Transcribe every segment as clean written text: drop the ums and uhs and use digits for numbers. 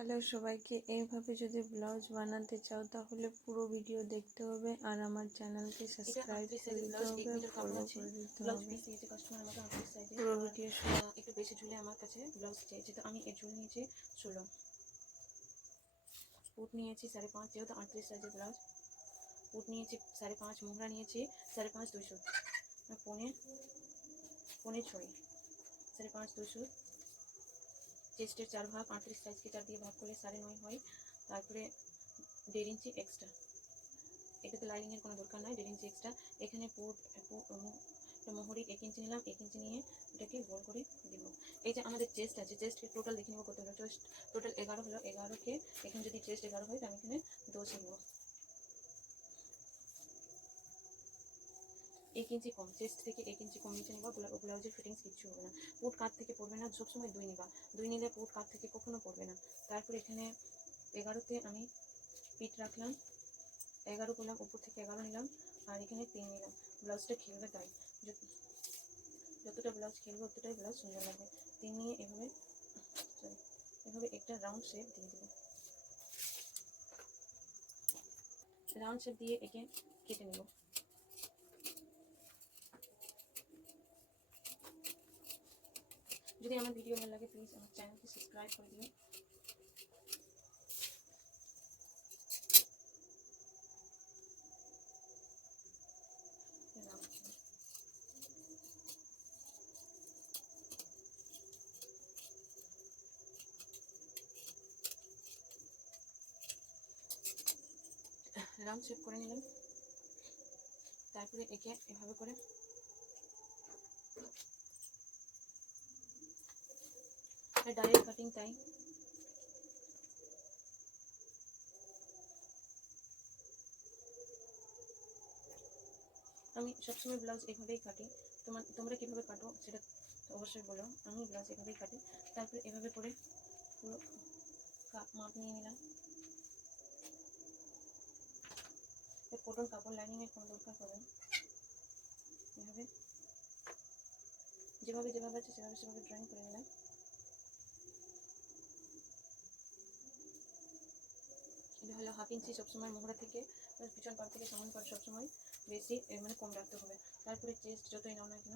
Hello সবাইকে, এইভাবে যদি ব্লাউজ বানাতে চাও তাহলে পুরো ভিডিও দেখতে হবে আর আমার চ্যানেলকে সাবস্ক্রাইব করে দিতে হবে, ফলো করে দিতে হবে। পুরো ভিডিও একটু বেশি ঝুলে আমার কাছে ব্লাউজ চেয়েছে, তো আমি এর ঝুল নিয়েছি 16, পুট নিয়েছি 5.5, যেহেতু 38 সাইজের ব্লাউজ। পুট নিয়েছি 5.5, মোহরা নিয়েছি 5.5 200, পৌনে 6, 5.5 200। চেস্টের 4 ভাগ, 38 সাইজকে 4 দিয়ে ভাগ করলে 9.5 হয়। তারপরে 1.5 ইঞ্চি এক্সট্রা, এটাতে লাইনিংয়ের কোনো দরকার নাই। 1.5 ইঞ্চি এক্সট্রা এখানে মোহরি 1 ইঞ্চি নিলাম। 1 ইঞ্চি নিয়ে এটাকে গোল করে দিব। এই যে আমাদের চেস্ট আছে, চেস্টকে টোটাল দেখে নেবো কত হলো। চেস্ট টোটাল 11 হলো। 11কে এখানে যদি চেস্ট 11 হয়, আমি এখানে 10 নেব। 1 ইঞ্চি কম, চেস্ট থেকে 1 ইঞ্চি কম নিচে নেবা। ব্লাউজের ফিটিংস কিচ্ছু হবে না। পুট কাঁধ থেকে পড়বে না, সবসময় 2 নিবা। 2 নিলে পুট কাঁধ থেকে কখনো পড়বে না। তারপর এখানে 11তে আমি পিঠ রাখলাম, 11 করলাম, উপর থেকে 11 নিলাম, আর এখানে 3 নিলাম। ব্লাউজটা খেলবে তাই, যতটা ব্লাউজ খেলবে ততটাই ব্লাউজ সুন্দর লাগবে। 3 নিয়ে এভাবে একটা রাউন্ড শেপ দিয়ে দেবো। রাউন্ড শেপ দিয়ে একে কেটে নেব। যদি আমার ভিডিও ভালো লাগে প্লিজ আমার চ্যানেলকে সাবস্ক্রাইব করে দিও। রাউন্ড শেপ করে নিলাম। তারপরে একে এভাবে করে ডাইরেক্ট কাটিং, তাই আমি সবসময় ব্লাউজ এভাবেই কাটি। তোমরা কীভাবে কাটো সেটা অবশ্যই বলো। আমি ব্লাউজ এভাবেই কাটি। তারপরে এভাবে করে পুরো মাপ নিয়ে নিলাম। কটন কাপড়, লাইনিংয়ের কোনো দরকার পড়ে না। এভাবে যেভাবে আছে সেভাবে ড্রয়িং করে নিলাম। এটা হলো 1/2 ইঞ্চি। সবসময় মোহরা থেকে পিছন পাড় থেকে সমান পাড় সবসময় বেশি কম রাখতে হবে। তারপরে চেস্ট যতই নাও না কেন,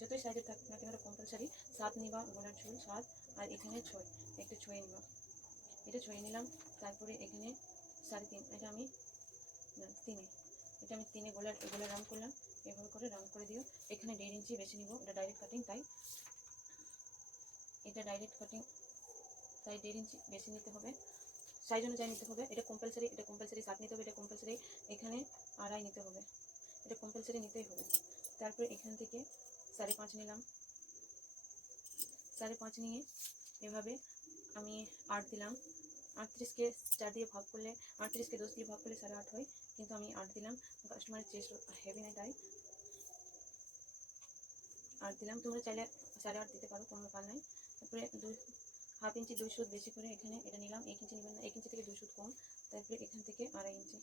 যতই সাইজে থাকুক না কেন, কম্পালসারি 7 নিবা। গলার ঝুল 7, আর এখানে 6, একটা 6 নিবা। এটা 6 নিলাম। তারপরে এখানে 3.5, এটা আমি 3 গলার রাউন্ড করলাম। এভাবে করে রাউন্ড করে দিও। এখানে 1.5 ইঞ্চি বেশি নিব, এটা ডাইরেক্ট কাটিং, তাই 1.5 ইঞ্চি বেশি নিতে হবে। সাইজ অনুযায়ী নিতে হবে। এটা কম্পালসারি 7 নিতে হবে। এটা কম্পালসারি এখানে 2.5 নিতে হবে। এটা কম্পালসারি নিতেই হবে। তারপর এখান থেকে 5.5 নিলাম। 5.5 নিয়ে এভাবে আমি 8 দিলাম। 38কে 4 দিয়ে ভাগ করলে, 38কে 10 দিয়ে ভাগ করলে 8.5 হয়, কিন্তু আমি 8 দিলাম। কাস্টমারের চেস্ট হেভি না, তাই 8 দিলাম। তোমরা চাইলে 8.5 দিতে পারো, কোনো ব্যাপার নাই। তারপরে 1/2 ইঞ্চি 2 সুত বেশি করে এখানে এটা নিলাম। 1 ইঞ্চি নেবেন না, 1 ইঞ্চি থেকে 2 সুত কম। তারপরে এখান থেকে 2.5 ইঞ্চি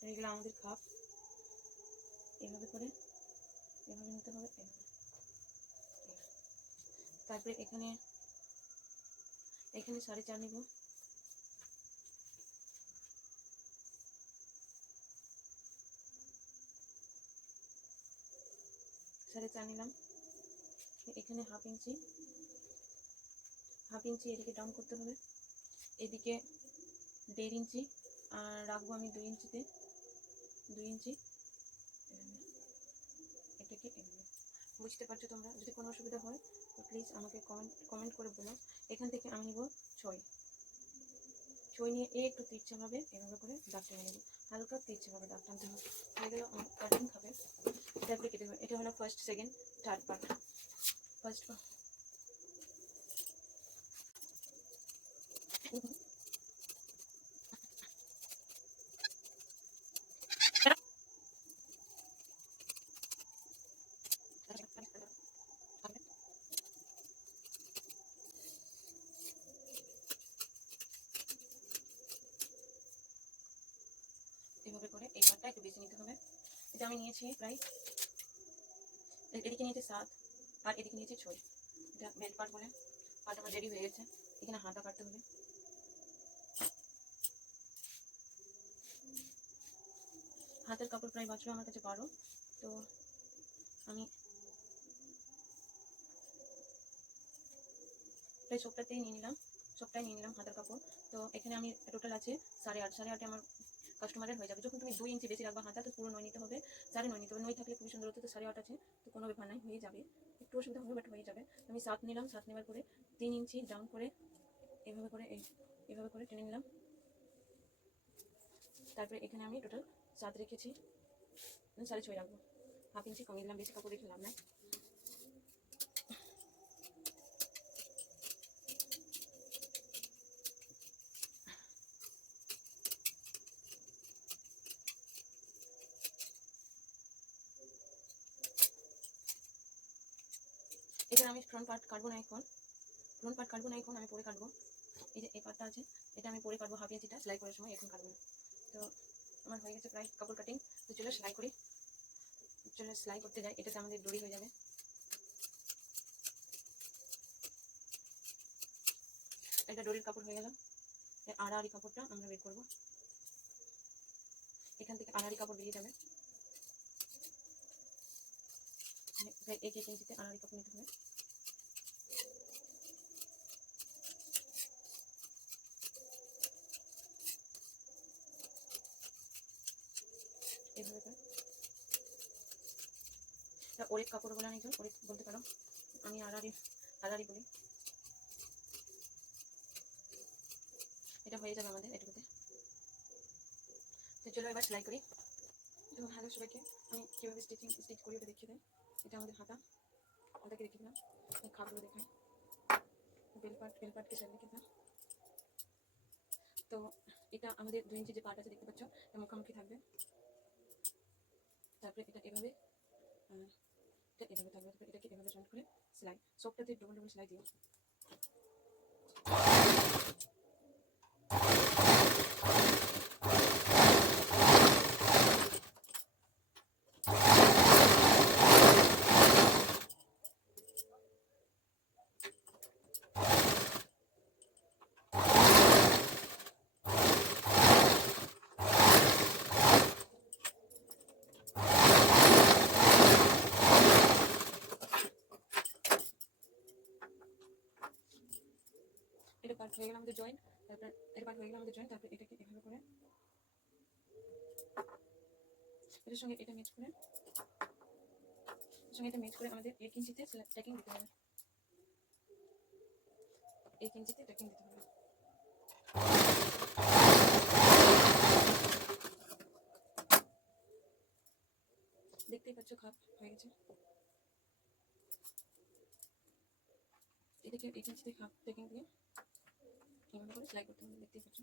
হয়ে গেল আমাদের কাপ। এভাবে করে এভাবে নিতে হবে, এভাবে। তারপরে এখানে 4.5 নিব। 4.5 নিলাম। এখানে 1/2 ইঞ্চি এদিকে ডাউন করতে হবে। এদিকে 1.5 ইঞ্চি আর রাখবো আমি 2 ইঞ্চিতে। 2 ইঞ্চি এটাকে এভাবে। বুঝতে পারছো তোমরা? যদি কোনো অসুবিধা হয় তো প্লিজ আমাকে কমেন্ট করে বলো। এখান থেকে আমি নিব 6 নিয়ে একটু তিরছাভাবে এভাবে করে দাগ টেনে নেব। হালকা তিরছাভাবে দাগ টানতে হবে। হয়ে গেল আমার কাটিং হবে। তারপরে কেটে দেবো। এটা হলো first, second, third part. First এভাবে করে এই পার্টটা একটু বেশি নিতে হবে। এটা আমি নিয়েছি প্রায়, এদিকে নিয়েছি 7 আর এদিকে নিয়েছি 6। এটা বেল্ট পার্ট বলে। পাট আমার রেডি হয়ে গেছে। এখানে হাতা কাটতে হবে। হাতের কাপড় প্রায় বাঁচলো আমার কাছে 12, তো আমি প্রায় সবটাতেই নিয়ে নিলাম, সবটাই নিয়ে নিলাম হাতের কাপড়। তো এখানে আমি টোটাল আছে 8.5, 8.5 আমার কাস্টমারের হয়ে যাবে। যখন তুমি 2 ইঞ্চি বেশি রাখবা হাতা, তো পুরো 9 নিতে হবে, 9.5 নিতে হবে। 9 থাকলে খুবই সুন্দর হতো, তো 8.5 আছে, তো কোনো ব্যাপার নাই, হয়ে যাবে। একটু অসুবিধা হবে বাট হয়ে যাবে। আমি 7 নিলাম, 7 নেওয়ার পরে 3 ইঞ্চি ডাউন করে এভাবে করে এভাবে করে টেনে নিলাম। তারপরে এখানে আমি টোটাল 7 রেখেছি, 6.5 রাখবো, হাফ ইঞ্চি কমিয়ে দিলাম, বেশি কাপড় রেখে লাভ নাই। এখানে আমি ফ্রন্ট পার্ট কাটবো না এখন, আমি পরে কাটবো। এই যে এই পার্টটা আছে, এটা আমি পরে কাটবো, হাফ ইঞ্চিটা সেলাই করার সময়, এখন কাটবো না। তো আমার হয়ে গেছে প্রায় কাপড় কাটিং। তো চলো সেলাই করি, চলো সেলাই করতে যাই। এটাতে আমাদের দড়ি হয়ে যাবে। এটা দড়ির কাপড় হয়ে গেল। আড়াআড়ি কাপড়টা আমরা বের করবো, এখান থেকে আড়াআড়ি কাপড় বেরিয়ে যাবে। 1 ইঞ্চিতে আড়াআড়ি কাপড় নিতে হবে। এইভাবে করে ওরেক কাপড় বলে, অনেকজন ওরেক বলতে পারো, আমি আড়াআড়ি বলি। এটা হয়ে যাবে আমাদের এটুকুতে। তো চলো এবার সেলাই করি। তো হ্যালো সবাইকে, আমি কীভাবে স্টিচ করি ওটা দেখিয়ে দেয়। এটা আমাদের হাতাকে রেখে দিলাম, খাপগুলো দেখায়, বেল পার্টকে সাইড রেখে দিলাম। তো এটা আমাদের 2 ইঞ্চি যে পার্ট আছে দেখতে পাচ্ছ, এটা মুখোমুখি থাকবে। তারপরে এটা এভাবে থাকবে, তারপরে এটাকে এভাবে জয়েন্ট করে সেলাই, সবটাতে ডবল সেলাই দিও। এটা পার্ট হয়ে গেল আমাদের জয়েন্ট, তারপরে এটাকে এভাবে করে এটার সঙ্গে এটা ম্যাচ করে আমাদের 1 ইঞ্চিতে ট্যাকিং দিতে হবে। 1 ইঞ্চিতে ট্যাকিং দিতে হবে। দেখতেই পাচ্ছ খাপ হয়ে গেছে। এটাকে 1 ইঞ্চিতে খাপ ট্যাকিং দিয়ে এভাবে করে সেলাই করতে হবে, দেখতেই পাচ্ছ।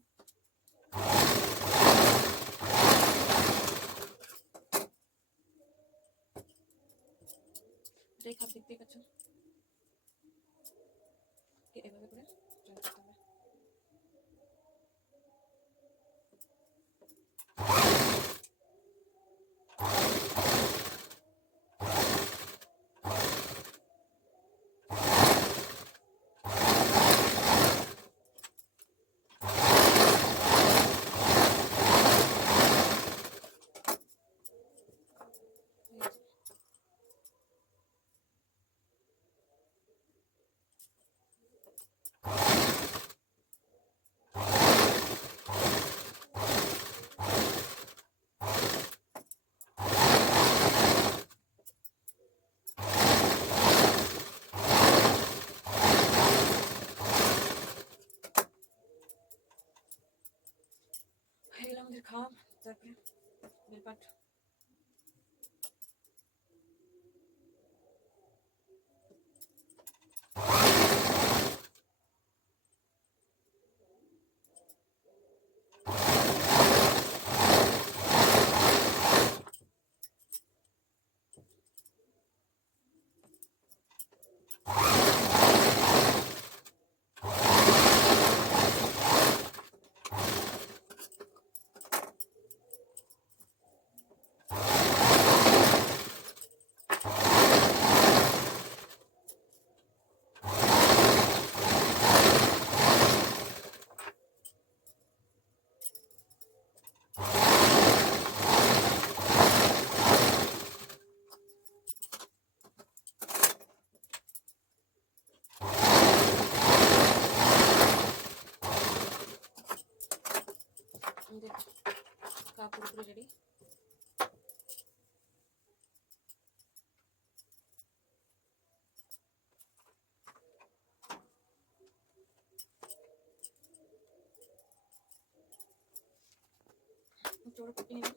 এটাই খাপ, দেখতেই পাচ্ছ, এভাবে করে জয়েন করতে হবে। হয়ে গেল আমাদের খাপ, তারপরে বেল পাট। আমাদের কাপ পুরোপুরি রেডি। চোর কুটি নিলাম।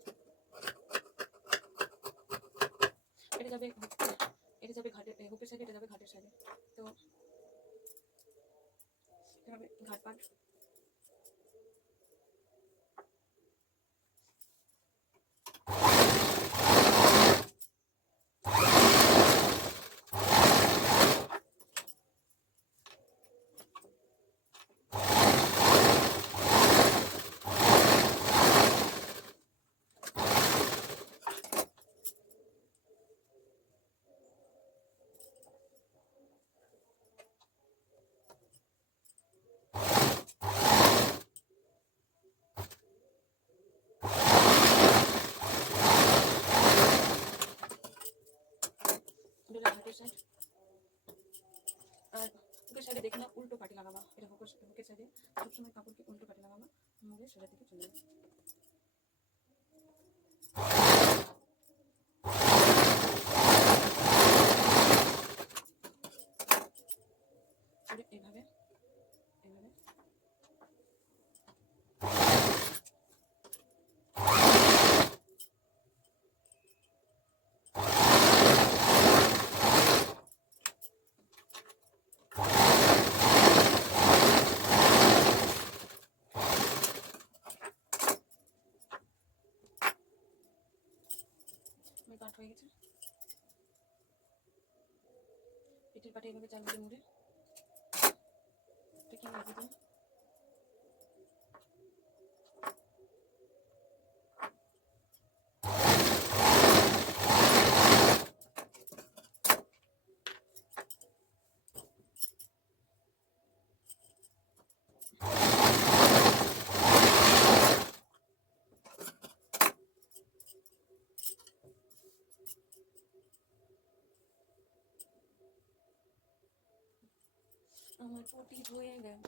এটা যাবে ঘাটের হুকের সাইডে, এটা যাবে ঘাটের সাইডে। তো এটা হবে ঘাট পাট। ঘাটের সাইড আর হুকের সাইডে দেখে না উল্টো পাটি লাগাবা। এটা হুকের সাইডে সবসময় কাপড়কে উল্টো পাটি লাগাবা, মুখে সোজা দিকে চলে যাবে। এইভাবে এইভাবে কাট হয়ে গেছে। পিঠের পাটে এইভাবে চাল দিয়ে মুড়ে কি রেখে দিন। আমার পটি হয়ে গেল।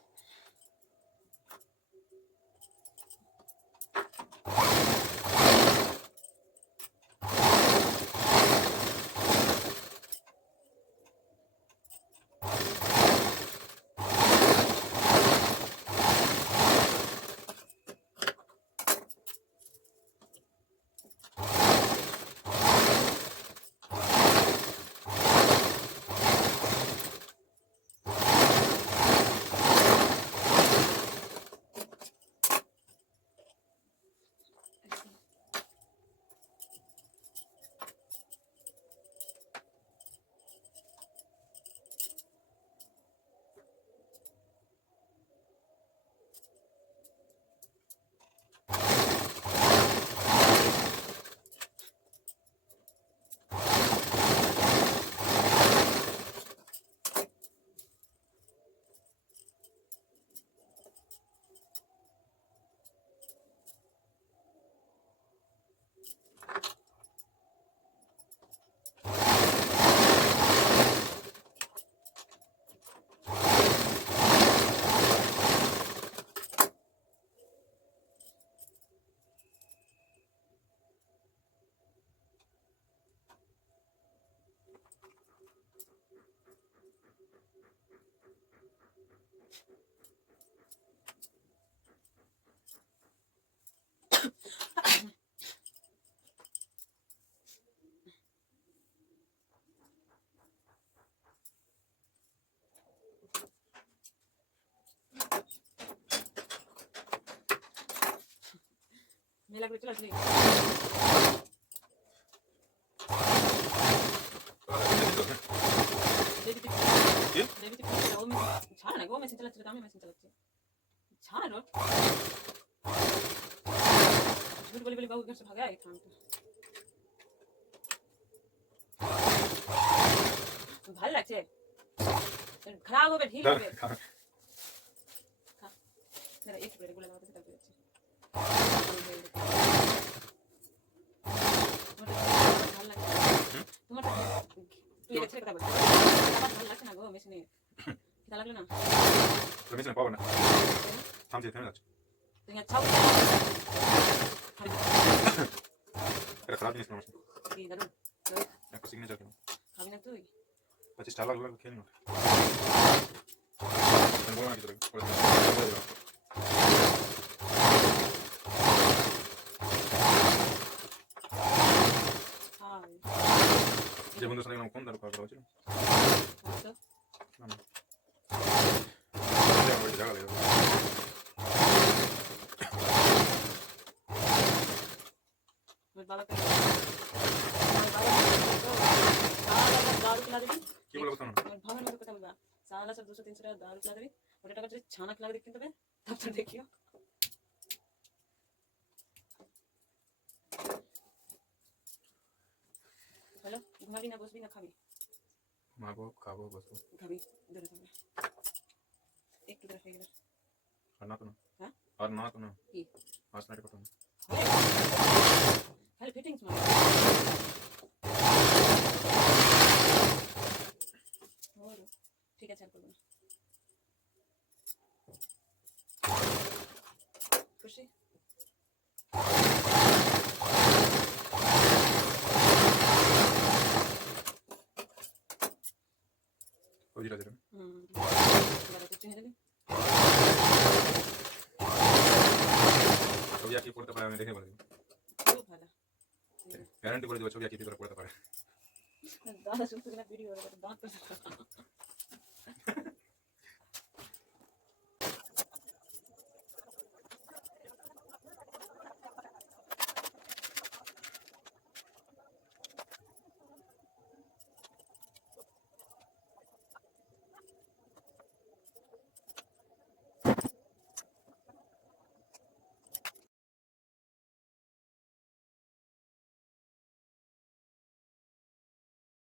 মেলা করে চলে আসলে ছাড় না গো, মেশিন চালাচ্ছিল, আমি মেশিন চালাচ্ছি। ছাড় झूठ बोली बोली बहू घर से भागा है थाम तो ভাল লাগছে খারাপ হবে ঠিক হবে না একটু করে গুলো লাগাতে তারপরে যাচ্ছে ভাল লাগছে তোমার তুই এটা ছেড়ে কথা বল আমার ভাল লাগছে না গো মেশিনে খিদা লাগলো না মেশিনে পাবো না থামছে থেমে যাচ্ছে তুমি ছাও এটা খারাপ জিনিস নয় কি দারুন একটা সিগনেচার কেন খাবি না তুই 25 টাকা লাগলো খেয়ে নিও আমি বললাম কি তোকে করে দিও হাই যে বন্ধুর সাথে কোন দারুণ করা হয়েছিল আচ্ছা না না আমার জায়গা লাগে मेरे बाबा का दारू खिला देगी কি বলে কথা না भावन में पता होगा साला सब 200 300 दारू खिला देगी और टाका जो छाना खिला देगी तबे तब तो देखियो हेलो घुमाबी ना बसबी ना खाबी মাগো খাবো বসবো खाबी इधर इधर एक किधर है इधर আর না তো না হ্যাঁ আর না তো না কি আজ নাইট কথা না खाली फिटिंग्स में और ठीक है चल कर खुशी ওই দিলা দিলাম बड़ा कुछ है नहीं ছবি আঁকি পড়তে পারে আমি দেখে বলে खूब भाला গ্যারান্টি করে দিব ছবি আঁকি করে পড়তে পারে दादा सुन सुन वीडियो दांत